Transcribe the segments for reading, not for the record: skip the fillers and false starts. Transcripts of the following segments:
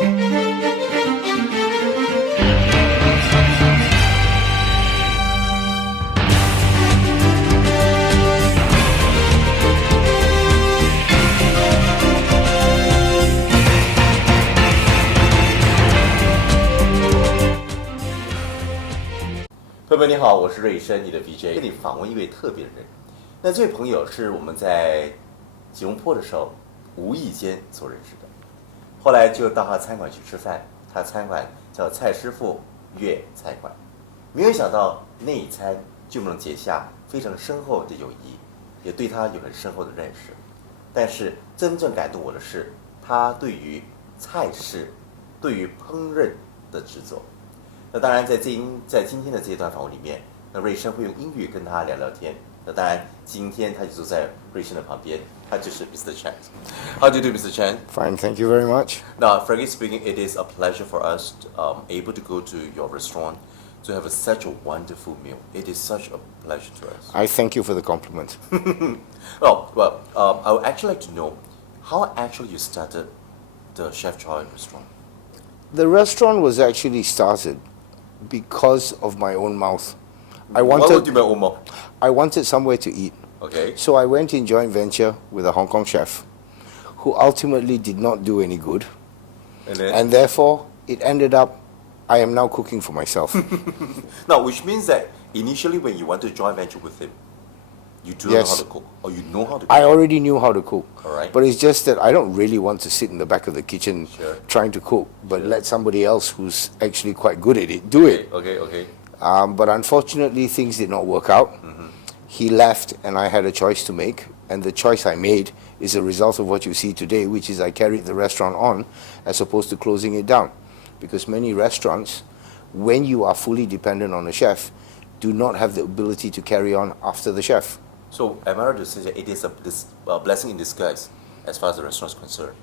朋友们你好，我是瑞生，你的 VJ。这里访问一位特别的人，那这位朋友是我们在吉隆坡的时候无意间所认识的，后来就到他餐馆去吃饭，他餐馆叫蔡师傅粤菜馆，没有想到那一餐就能结下非常深厚的友谊，也对他有很深厚的认识。但是真正感动我的是他对于菜式、对于烹饪的执着。那当然在今天的这一段访问里面，那瑞生会用英语跟他聊聊天。那当然今天他就坐在瑞生的旁边，他就是 Mr. Chan. How do you do, Mr. Chan? Fine, thank you very much. Now, frankly speaking, it is a pleasure for us able to go to your restaurant to have such a wonderful meal. It is such a pleasure to us. I thank you for the compliment. I would actually like to know how actually you started the Chef Choi restaurant. The restaurant was actually started because of my own mouth. What would you mean, Omar? I wanted somewhere to eat. Okay. So I went in joint venture with a Hong Kong chef who ultimately did not do any good. And therefore, it ended up, I am now cooking for myself. Now, which means that initially when you want to joint venture with him, you do know how to cook, or you know how to cook? I already knew how to cook. All right. But it's just that I don't really want to sit in the back of the kitchen trying to cook, but let somebody else who's actually quite good at it do it. Okay. But unfortunately, things did not work out. He left, and I had a choice to make. And the choice I made is a result of what you see today, which is I carried the restaurant on as opposed to closing it down. Because many restaurants, when you are fully dependent on a chef, do not have the ability to carry on after the chef. So, am I right to say that it is a blessing in disguise as far as the restaurant is concerned?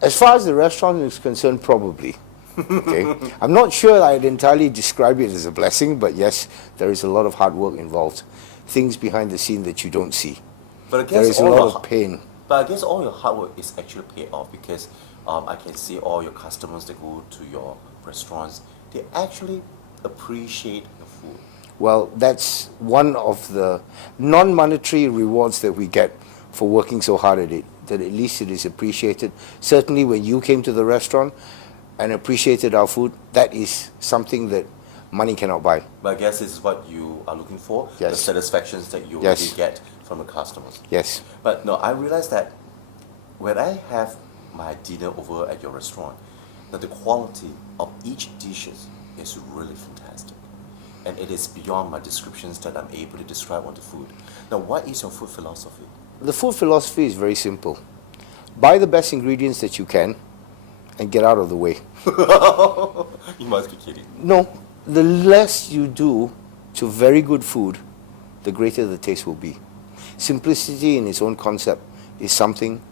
As far as the restaurant is concerned, probably. Okay. I'm not sure I'd entirely describe it as a blessing, but yes, there is a lot of hard work involved. Things behind the scene that you don't see. But I guess there is a lot of pain. But I guess all your hard work is actually paid off because I can see all your customers that go to your restaurants, they actually appreciate the food. Well, that's one of the non-monetary rewards that we get for working so hard at it, that at least it is appreciated. Certainly when you came to the restaurant and appreciated our food, that is something that money cannot buy. But I guess this is what you are looking for, yes. The satisfactions that you already get from the customers. Yes. But no, I realize that when I have my dinner over at your restaurant, that the quality of each dishes is really fantastic. And it is beyond my descriptions that I'm able to describe on the food. Now, what is your food philosophy? The food philosophy is very simple. Buy the best ingredients that you can and get out of the way. You must be kidding. No, the less you do to very good food, the greater the taste will be. Simplicity in its own concept is something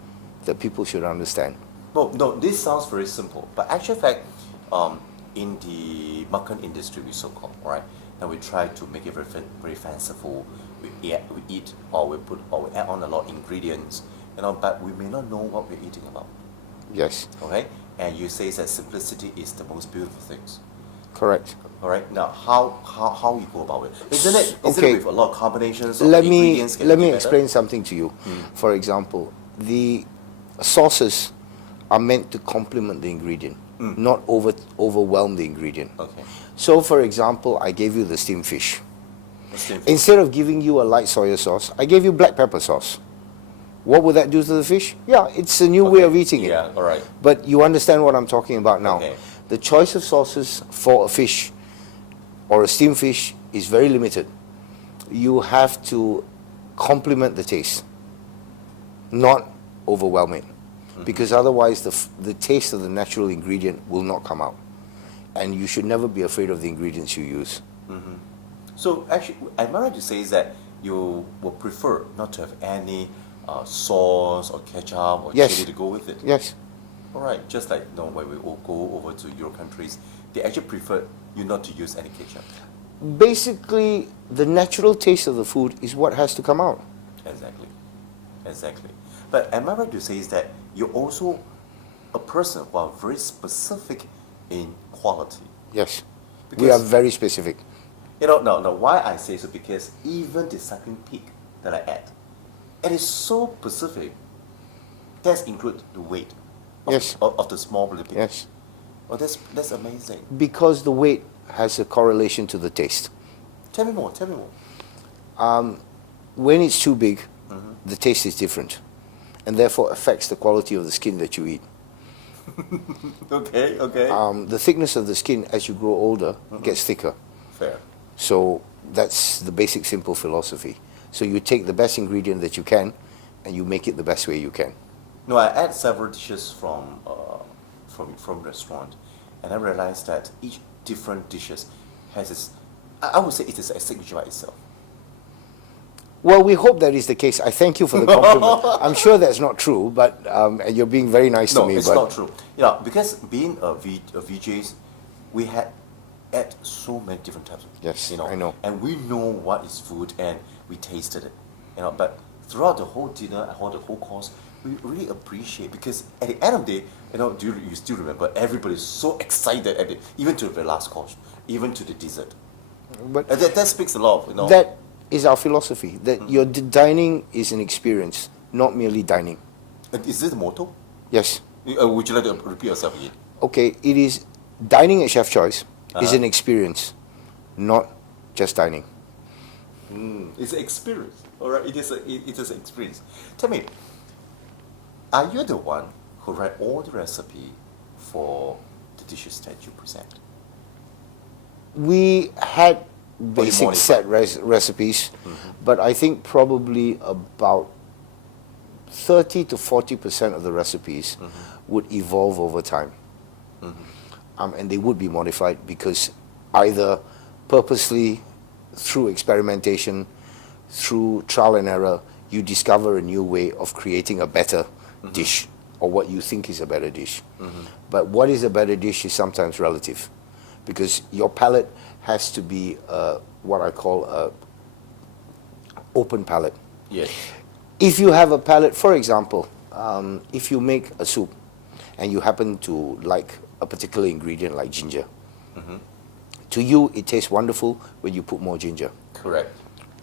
that people should understand. No, this sounds very simple, but actual fact, in the makan industry, we so-called, right? And we try to make it very fanciful. We eat, or we add on a lot of ingredients, but we may not know what we're eating about. Yes. Okay, and you say that simplicity is the most beautiful things. Correct. All right. Now, how you go about it? Isn't it with a lot of combinations of let ingredients? Let me explain something to you. For example, the sauces are meant to complement the ingredient, not overwhelm the ingredient. Okay. So, for example, I gave you the steamed fish. Instead of giving you a light soya sauce, I gave you black pepper sauce. What would that do to the fish? Yeah, it's a new way of eating it. Yeah, all right. But you understand what I'm talking about now. Okay. The choice of sauces for a fish or a steamed fish is very limited. You have to complement the taste, not overwhelm it. Because otherwise the taste of the natural ingredient will not come out. And you should never be afraid of the ingredients you use. So actually, am I right to say is that you would prefer not to have any sauce or ketchup or chili to go with it? Yes. All right, just like when we all go over to Euro countries, they actually prefer you not to use any ketchup. Basically, the natural taste of the food is what has to come out. Exactly. But am I right to say is that you also a person who are very specific in quality. Yes. We Because- are very specific. No, why I say so, because even the suckling pig that I ate, it is so specific. That's include the weight of, Yes. of the small little pig. Yes. Oh, that's amazing. Because the weight has a correlation to the taste. Tell me more, tell me more. When it's too big, the taste is different, and therefore affects the quality of the skin that you eat. Okay, okay. The thickness of the skin as you grow older gets thicker. Fair. So that's the basic simple philosophy. So you take the best ingredient that you can, and you make it the best way you can. No, I ate several dishes from restaurant, and I realized that each different dishes has its. I would say it is a signature by itself. Well, we hope that is the case. I thank you for the compliment. I'm sure that's not true, but and you're being very nice to No, me. it's but not true. Because being a VJs, we had ate so many different types of Yes, I know. and we know what is food, and we tasted it. But throughout the whole dinner, or the whole course, we really appreciate, because at the end of the day, you still remember everybody's so excited at it, even to the last course, even to the dessert. but And that speaks a lot, that is our philosophy. That your dining is an experience, not merely dining. Is this the motto? Yes. Would you like to repeat yourself again? Okay. It is dining at Chef Choi's is Uh-huh. an experience, not just dining. It's an experience, all right? It is an experience. Tell me, are you the one who write all the recipe for the dishes that you present? We had you basic modify? set recipes, but I think probably about 30 to 40% of the recipes would evolve over time. And they would be modified because either purposely, through experimentation, through trial and error, you discover a new way of creating a better dish, or what you think is a better dish. But what is a better dish is sometimes relative, because your palate has to be what I call a open palate. Yes. If you have a palate, for example, if you make a soup and you happen to like a particular ingredient like ginger, to you it tastes wonderful when you put more ginger. Correct.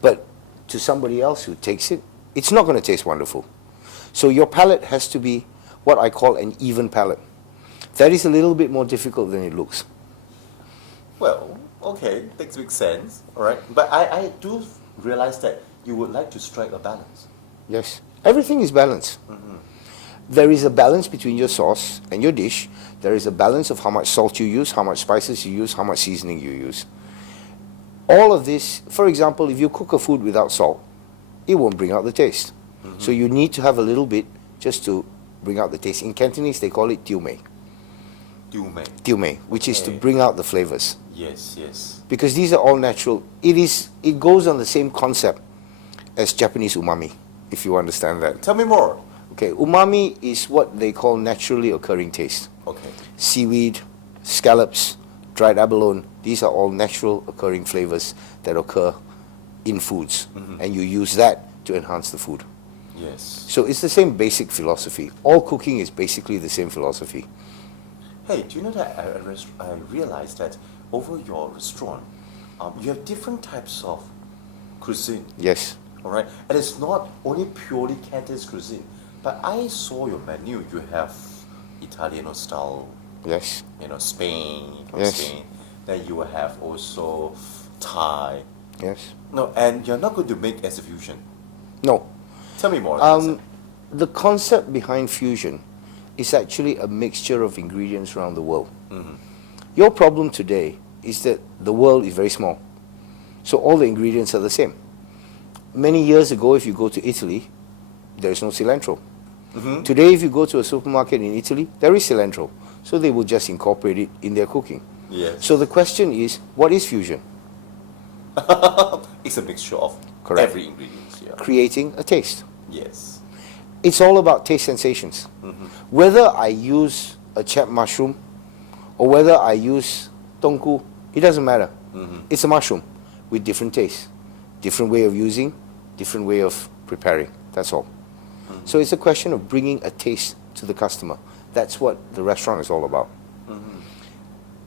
But to somebody else who takes it, it's not going to taste wonderful. So your palate has to be what I call an even palate. That is a little bit more difficult than it looks. Well, okay, that makes sense, all right. But I do realize that you would like to strike a balance. Yes. Everything is balanced. There is a balance between your sauce and your dish. There is a balance of how much salt you use, how much spices you use, how much seasoning you use. All of this, for example, if you cook a food without salt, it won't bring out the taste. So you need to have a little bit just to bring out the taste. In Cantonese, they call it tiu mei. Tiu mei, which is to Okay. bring out the flavors. Yes, yes. Because these are all natural. It goes on the same concept as Japanese umami, if you understand that. Tell me more. Okay, umami is what they call naturally occurring taste. Okay. Seaweed, scallops, dried abalone, these are all natural occurring flavors that occur in foods. And you use that to enhance the food. Yes. So it's the same basic philosophy. All cooking is basically the same philosophy. Hey, do you know that I realized that over your restaurant, you have different types of cuisine, Yes. all right? And it's not only purely Cantonese cuisine, but I saw your menu. You have Italiano style, Yes. Spain, from Yes. Spain. Then you will have also Thai. Yes. No, and you're not going to make as a fusion. No. Tell me more. The concept behind fusion is actually a mixture of ingredients around the world. Your problem today is that the world is very small. So all the ingredients are the same. Many years ago, if you go to Italy, there is no cilantro. Today, if you go to a supermarket in Italy, there is cilantro. So they will just incorporate it in their cooking. Yes. So the question is, what is fusion? It's a mixture of Correct. every ingredient. Yeah. Creating a taste. Yes. It's all about taste sensations. Whether I use a chap mushroom or whether I use tongku, it doesn't matter. It's a mushroom with different tastes, different way of using, different way of preparing. That's all. So it's a question of bringing a taste to the customer. That's what the restaurant is all about.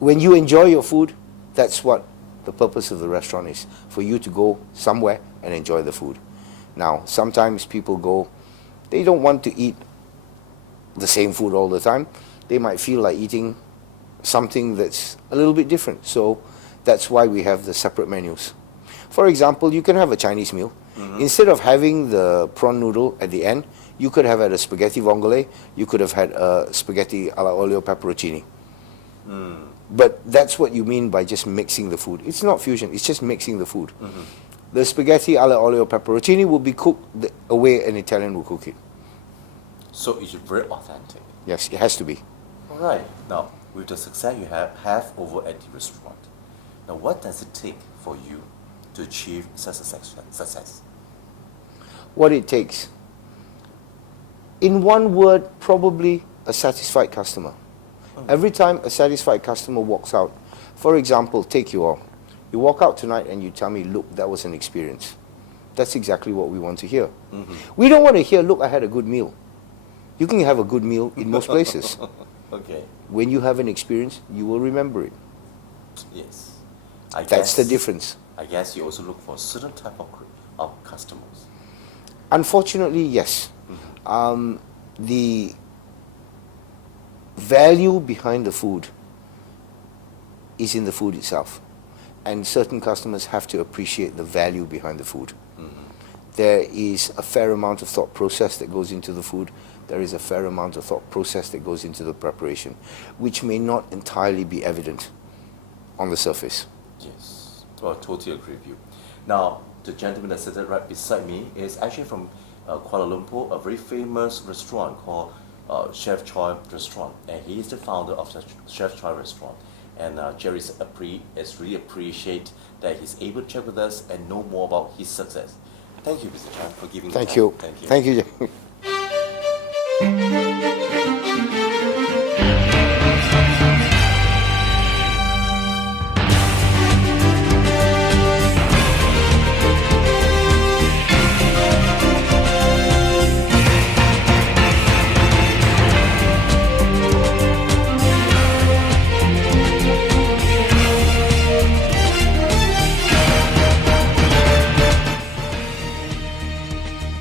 When you enjoy your food, that's what the purpose of the restaurant is, for you to go somewhere and enjoy the food. Now, sometimes people go, they don't want to eat the same food all the time. They might feel like eating something that's a little bit different. So that's why we have the separate menus. For example, you can have a Chinese meal. Instead of having the prawn noodle at the end, you could have had a spaghetti vongole, you could have had a spaghetti alla olio pepperoncini. But that's what you mean by just mixing the food. It's not fusion, it's just mixing the food. The spaghetti alla olio pepperoncini will be cooked the way an Italian will cook it. So it's very authentic. Yes, it has to be. All right. Now, with the success you have over at the restaurant, now what does it take for you to achieve such a success? What it takes. In one word, probably a satisfied customer. Every time a satisfied customer walks out, for example, take you all. You walk out tonight and you tell me, look, that was an experience. That's exactly what we want to hear. We don't want to hear, look, I had a good meal. You can have a good meal in most places. Okay. When you have an experience, you will remember it. Yes. That's the difference. I guess you also look for a certain type of customers. Unfortunately, yes. The value behind the food is in the food itself. And certain customers have to appreciate the value behind the food. There is a fair amount of thought process that goes into the food. There is a fair amount of thought process that goes into the preparation, which may not entirely be evident on the surface. Yes, well, I totally agree with you. Now, the gentleman that sits right beside me is actually from Kuala Lumpur, a very famous restaurant called Chef Choi Restaurant, and he is the founder of Chef Choi Restaurant. And Jerry is really appreciate that he's able to chat with us and know more about his success. Thank you, Mr. Chan, for giving the time. Thank you. Thank you. Thank you.